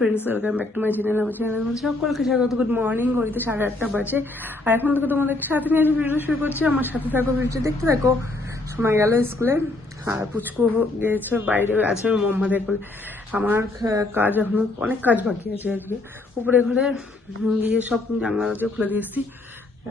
Friends, welcome back to my channel. আমার চ্যানেলের মধ্যে সকলকে স্বাগত। গুড মর্নিং, ঘড়িতে 8:30 বাজে। আর এখন থেকে তোমাদের সাথে নিয়ে ভিডিও শুরু করছি। আমার সাথে থাকো, ভিডিও দেখতে থাকো। সময় গেল স্কুলে, আর পুচকু গিয়েছে বাইরে, আছে মোহাম্মদ কোলে। আমার কাজ এখনো অনেক কাজ বাকি আছে। আজকে উপরে ঘরে গিয়ে সব জানলা দিয়ে খুলে দিয়েছি।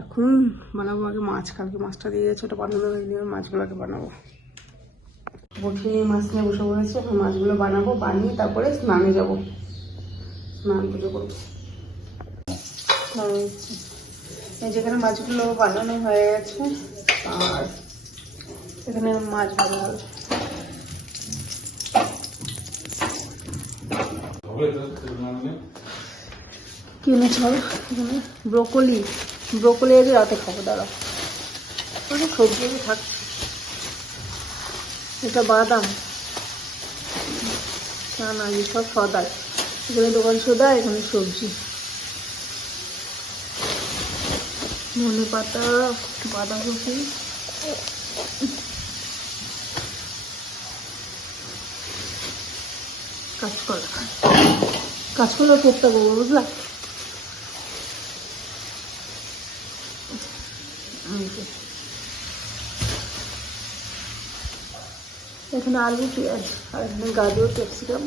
এখন বানাবো আগে মাছ। কালকে মাছটা দিয়ে গেছে, ওটা বানানো হয়নি, মাছগুলোকে বানাবো। বসিয়ে মাছ নিয়ে বসে পড়েছে। এখন মাছগুলো বানাবো, বানিয়ে তারপরে স্নানে যাবো, স্নান পুজো করবো। এই যেখানে মাছগুলো বানানো হয়ে গেছে, আর এখানে মাছ ভাজা হবে। কি এনেছে বলো? এখানে ব্রোকলি আজ রাতে খাবো। দাঁড়াও, সবজি থাকছে। এটা বাদাম না, সব সদাই। এখানে দোকান সোদা, এখানে সবজি, ধনে পাতা, বাঁধাকপি, কাঁচকলা কোপ্তা করবো, বুঝলা? এখানে আলু, পেঁয়াজ, আর এখানে গাজর, ক্যাপসিকাম।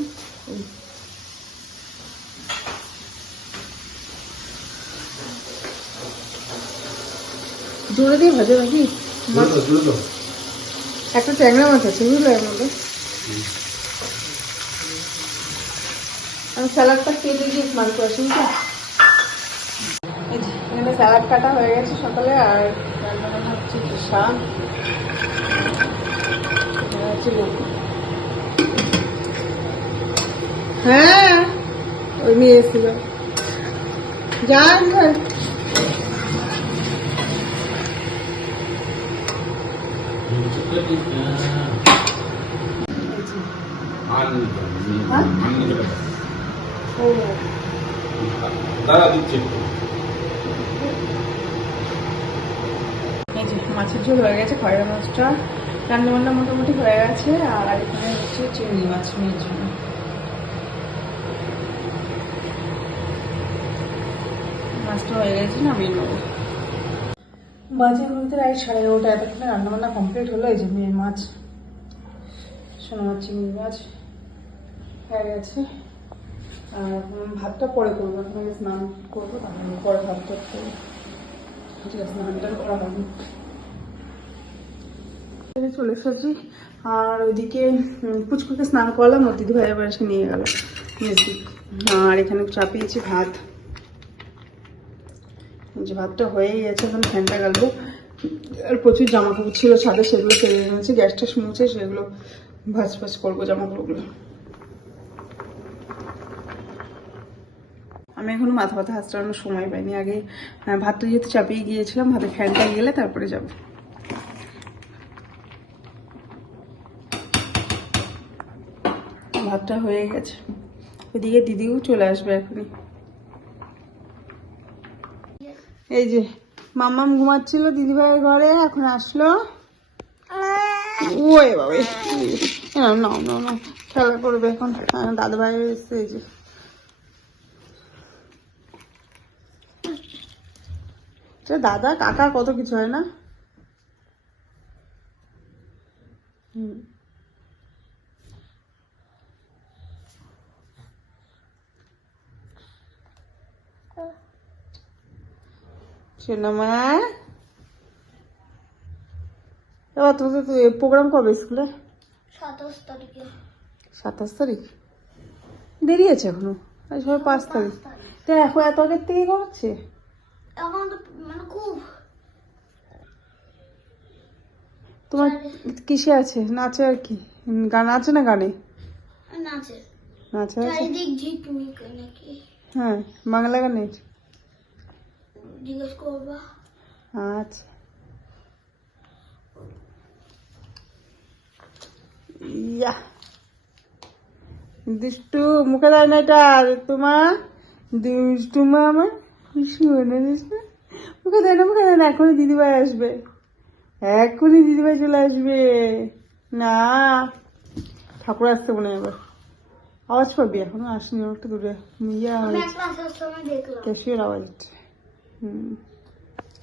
জোরে দিয়ে ভাজে নাকি? একটা ট্যাংরা মাছ আছে, বুঝলো? এর মধ্যে আমি স্যালাডটা কেটে দিয়ে স্নান করে আসি। এখানে স্যালাড কাটা হয়ে গেছে সকালে। আর রান্না হচ্ছে শাক, হ্যাঁ ওই মেয়ে এসেছিল। যান মাছের ঝোল হয়ে গেছে, খয়রা মাছটা রান্না বান্না মোটামুটি হয়ে গেছে। আর এখানে হচ্ছে চিংড়ি মাছ মেয়ের জন্য। মাছটা হয়ে গেছে না, আমি নেবো। বাজে হতে রাত 11:30। এতক্ষণে রান্নাবান্না কমপ্লিট হলো। এই যে মেয়ের মাছ, সোনা মাছ, চিংড়ি মাছ হয়ে গেছে। আর ভাতটা পরে করবো, এখন আগে স্নান করবো, তারপরে পরে ভাতটা করবো। ঠিক আছে, স্নানটা করা হবে। চলে এসেছি। আর ওইদিকে পুচকুকে স্নান করলাম, ওর দিদি ভাই আবার এসে নিয়ে গেল মেসি। আর এখানে চাপিয়েছি ভাত, যে ভাতটা হয়েই গেছে। এখন ফ্যানটা গালবো। আর প্রচুর জামা কাপড় ছিল ছাদে, সেগুলো ফেলে এনেছি। গ্যাসটা মুছে সেগুলো ভাজ করবো জামা কাপড়গুলো। আমি এখনো মাথা ব্যথা হাসটানোর সময় পাইনি। আগে ভাতটা যেহেতু চাপিয়ে গিয়েছিলাম, ভাতে ফ্যানটা গেলে তারপরে যাবো। ভাতটা হয়ে গেছে, ওইদিকে দিদিও চলে আসবে এখনই। এই যে মাম্মাম ঘুমাচ্ছিল দিদিভাইয়ের ঘরে, এখন আসলো। ওই বাবা, না খেলা করবে এখন। দাদা ভাই এসছে। এই যে দাদা কাকা কত কিছু হয় না। সোনামা, এবার তোমাদের প্রোগ্রাম কবে স্কুলে? 27 তারিখে। 27 তারিখ? দেরি আছে এখনো, সবাই 5 তারিখ। তো এখন এত আগের থেকেই করছে? এখন তো মানে খুব। তোমার কিসে আছে? নাচে আর কি? গান আছে না? গানে নাচে নাচে আছে। চারিদিক ঝিকমিক নাকি? হ্যাঁ, বাংলা গানের জিজ্ঞেস করবা। আচ্ছা, ইয়া দুষ্টু মুখে দেয় না এটা। তোমার দুষ্টু মা, আমার শুনে মুখে দেয় না, মুখে দেয় না। এখনই দিদিভাই আসবে, এখনই দিদিভাই চলে আসবে। না, ঠাকুর আসতে মনে হয় এবার। আওয়াজ পাবি, এখনো আসেনি, একটু দূরে ইয়ে আমি আওয়াজ, একটা আসার সময় দেখলাম। ক্যাশিয়ার আওয়াজ হচ্ছে।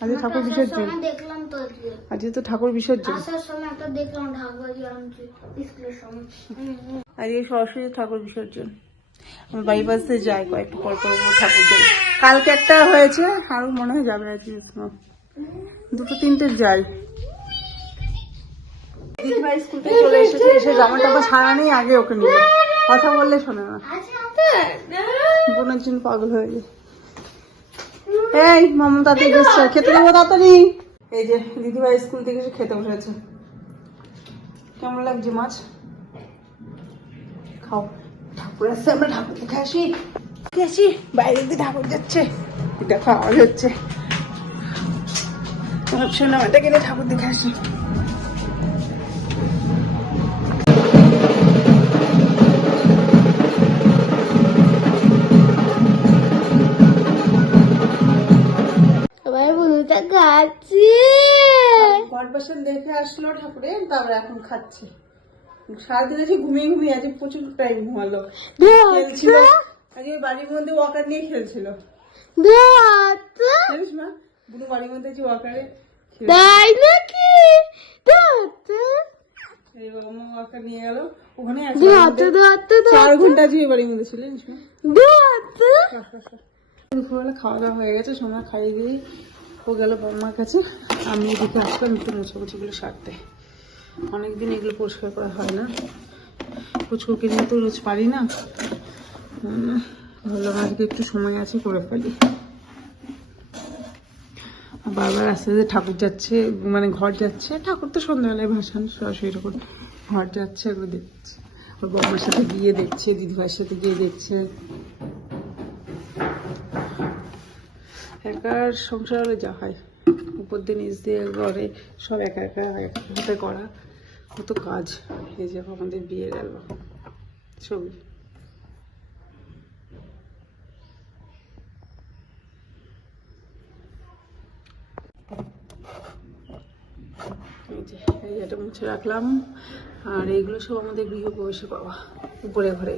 আজকে আমি ঠাকুর একটা আসার বিসর্জন, সময় দেখলাম তো আজকে। আজকে তো ঠাকুর বিসর্জন, আসার সময় একটা দেখলাম ঢাকবাজি আনছে স্কুলের সময়। আজকে সরস্বতী ঠাকুর বিসর্জন। আমার বাইপাস দিয়ে যায় কয়েকটু পর পর ঠাকুর দেবে। কালকে একটা হয়েছে, আরো মনে হয় যাবে আর কি, দুটো তিনটে যাই। দিদিভাই স্কুল থেকে চলে এসেছে, এসে জামা টামা ছাড়া নেই, আগে ওকে নিয়ে কথা বললে শোনে না, বোনের জন্য পাগল হয়ে যায়। এই মামা তাড়াতাড়ি এসছে, খেতে দেবো তাড়াতাড়ি। এই যে দিদিভাই স্কুল থেকে এসে খেতে বসেছে। কেমন লাগছে মাছ? খাও, ঠাকুর আসছে, আমরা ঠাকুর দেখে আসি। আসি, বাইরে দিয়ে ঠাকুর যাচ্ছে, দেখো আওয়াজ হচ্ছে, ভাবছিলাম এটা গেলে ঠাকুর দেখে আসি। সবাই বলুটা খাচ্ছি। ঘর বসে দেখে আসলো ঠাকুরে, তারপরে এখন খাচ্ছে। সারাদিন আছে ঘুমিয়ে ঘুমিয়ে, আজ প্রচুর টাইম ঘুমালো, খেলছিল। আগে বাড়ির মধ্যে ওয়াকার নিয়ে খেলছিল, জানিস মা, বুনু বাড়ির মধ্যে যে ওয়াকারে তাই নাকি? ওয়াকার নিয়ে গেল, ওখানে আছে 4 ঘন্টা যে বাড়ির মধ্যে ছিল, জানিস মা। দুপুরবেলা খাওয়া দাওয়া হয়ে গেছে, সময় খাইয়ে দিয়ে ও গেল বম্মার কাছে, আমি এদিকে আসলাম একটু মুছোগুলো সারতে। অনেকদিন এগুলো পরিষ্কার করা হয় না, পুচকুকে নিয়ে তো রোজ পারি না, ভাবলাম আজকে একটু সময় আছে করে ফেলি। বারবার আস্তে আস্তে ঠাকুর যাচ্ছে, মানে ঘর যাচ্ছে, ঠাকুর তো সন্ধ্যাবেলায় ভাসান, সরাসরি ঠাকুর ঘর যাচ্ছে, এগুলো দেখছে। ওর বম্মার সাথে গিয়ে দেখছে, দিদিভাইয়ের সাথে গিয়ে দেখছে। একার সংসার হলে যা হয়, উপর দিয়ে নিচ দিয়ে ঘরে সব একা একা হাতে করা, কত কাজ। এই যে আমাদের বিয়ে গেল ছবি, এই যে এটা মুছে রাখলাম। আর এইগুলো সব আমাদের গৃহপ্রবেশে পাওয়া, উপরে ঘরে।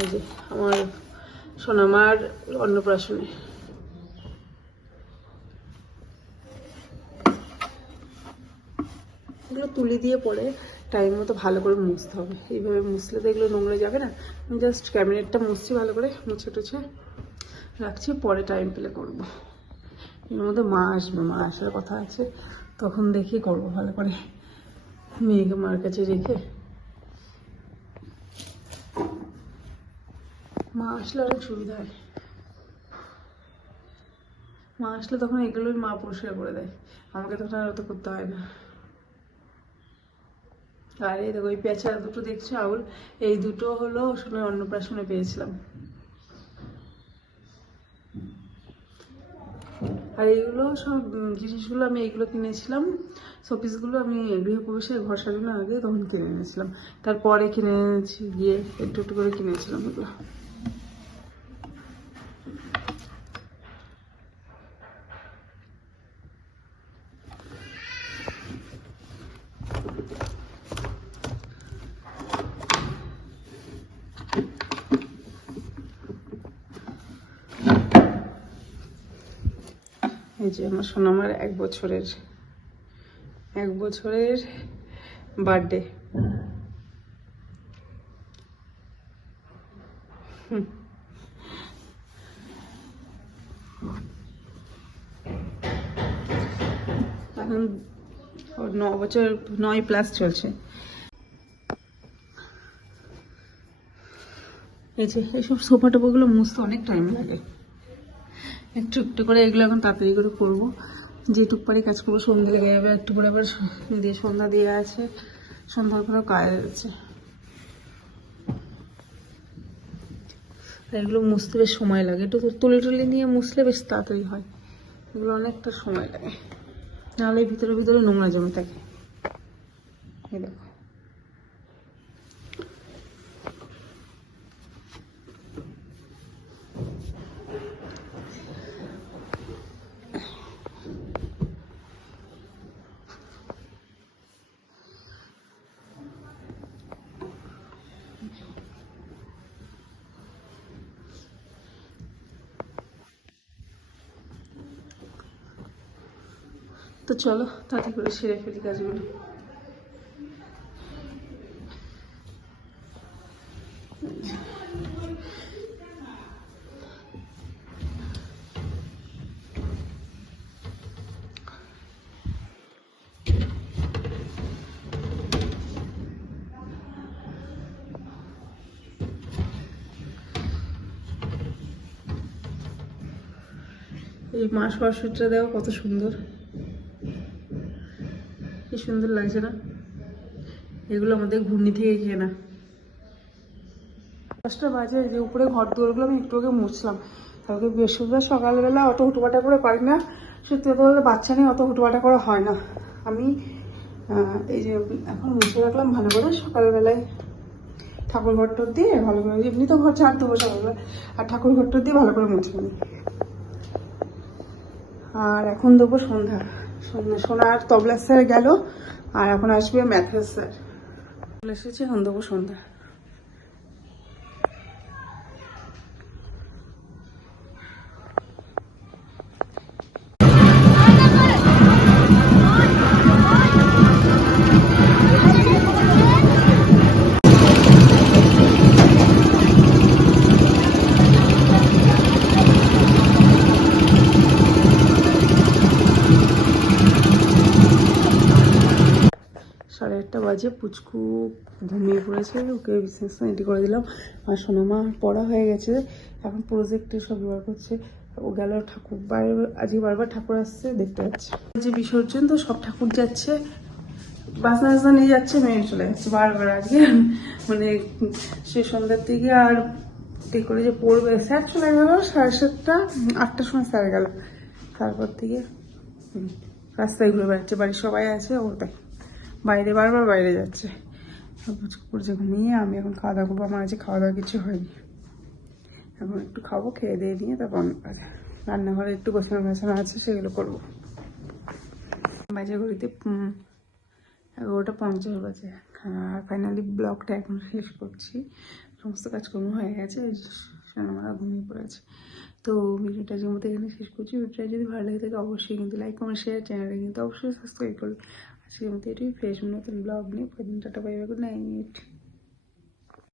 এই যে আমার সোনামার অন্নপ্রাশনে, এগুলো তুলি দিয়ে পরে টাইম মতো ভালো করে মুছতে হবে। এইভাবে মুছলে তো এগুলো নোংরা যাবে না। আমি জাস্ট ক্যাবিনেটটা মুছছি, ভালো করে মুছে টুছে রাখছি, পরে টাইম পেলে করবো। এর মধ্যে মা আসবে, মা আসার কথা আছে, তখন দেখি করবো ভালো করে, মেয়েকে মার কাছে রেখে। মা আসলে অনেক সুবিধা হয়, মা আসলে তখন এগুলোই মা পরিষ্কার করে দেয়, আমাকে তখন আর অত করতে হয় না। আর এই দেখো, ওই পেঁচা দুটো দেখছো আউল, এই দুটো হলো ওর সময় অন্নপ্রাশনে পেয়েছিলাম। আর এইগুলো সব জিনিসগুলো আমি এইগুলো কিনেছিলাম, শোপিসগুলো আমি গৃহপ্রবেশে ঘর সাজানোর আগে তখন কিনে এনেছিলাম, তারপরে কিনে এনেছি গিয়ে একটু একটু করে কিনেছিলাম এগুলো। এই যে আমার সোনামার 1 বছরের বার্থডে। এখন ওর 9 বছর, 9+ চলছে। এই যে এইসব সোফা টোপাগুলো মুছতে অনেক টাইম লাগে, একটু একটু করে এগুলো এখন তাড়াতাড়ি করে করবো, যেটুক পারি কাজ করবো। সন্ধ্যা লেগে যাবে, একটু করে আবার দিয়ে সন্ধ্যা দিয়ে আছে, সন্ধ্যার পরেও কাজ আছে। এগুলো মুছতে বেশ সময় লাগে, একটু তুলে টুলে নিয়ে মুছলে বেশ তাড়াতাড়ি হয়, এগুলো অনেকটা সময় লাগে, নাহলে ভিতরে ভিতরে নোংরা জমে থাকে। এই দেখো, তো চলো তাড়াতাড়ি করে সেরে ফেলি কাজগুলো। এই মাস ওয়াশটা দেওয়া কত সুন্দর, কি সুন্দর লাগছে না? এগুলো আমাদের ঘূর্ণি থেকে কেনা। 10টা বাজে, যে উপরে ঘর দুয়ারগুলো আমি একটু আগে মুছলাম। তারপরে বৃহস্পতিবার সকালবেলা অত হুটোপাটা করে পারি না, সত্যি কথা বলতে বাচ্চা নিয়ে অত হুটোপাটা করা হয় না। আমি এই যে এখন মুছে রাখলাম ভালো করে, সকালবেলায় ঠাকুর ঘরটা দিয়ে ভালো করে, এমনি তো ঘর ঝাড় দেবো সকালবেলা, আর ঠাকুর ঘরটা দিয়ে ভালো করে মুছে নিই। আর এখন দেবো সন্ধ্যা। সোনার তবলা স্যার গেল, আর এখন আসবে ম্যাথের স্যার চলে এসেছে, এখন দেবো সন্ধ্যা। সাড়ে 8টা বাজে, পুচকু ঘুমিয়ে পড়েছে, ওকে বিজনেস রেডি করে দিলাম। আর সোনামা পড়া হয়ে গেছে, এখন প্রজেক্টে সব ব্যবহার করছে। ও গেল ঠাকুর, বাইরে আজকে বারবার ঠাকুর আসছে, দেখতে পাচ্ছি যে বিসর্জন, তো সব ঠাকুর যাচ্ছে, বাসনা বাসনা নিয়ে যাচ্ছে, মেয়ে চলে যাচ্ছে বারবার আজকে। মানে সে সন্ধ্যার দিকে আর এই করে যে পড়বে, স্যার চলে গেল 7:30, 8টার সময় স্যার গেল। তারপর থেকে রাস্তায় ঘুরে বেড়াচ্ছে, বাড়ির সবাই আছে, ও তাই বাইরে বারবার বাইরে যাচ্ছে। পড়ছে ঘুমিয়ে। আমি এখন খাওয়া দাওয়া করবো, আমার আজকে খাওয়া দাওয়া কিছু হয়নি। এখন একটু খাবো, খেয়ে দিয়ে নিয়ে তারপর অন্য কাজে, রান্নাঘরে একটু গোছানো গাছানো আছে, সেগুলো করবো। বাজে ঘড়িতে 11:50 বাজে। আর ফাইনালি ব্লগটা এখন শেষ করছি, সমস্ত কাজকর্ম হয়ে গেছে, সোনামারা ঘুমিয়ে পড়েছে। তো ভিডিওটা যে মতো এখানে শেষ করছি। ভিডিওটা যদি ভালো লাগে থাকে অবশ্যই কিন্তু লাইক কমেন্ট শেয়ার, চ্যানেলটা কিন্তু অবশ্যই সাবস্ক্রাইব করবে। আজকের মতো এটাই, ফ্রেশ নতুন ব্লগ নিয়ে প্রতিদিন। Tata, bye bye, good night.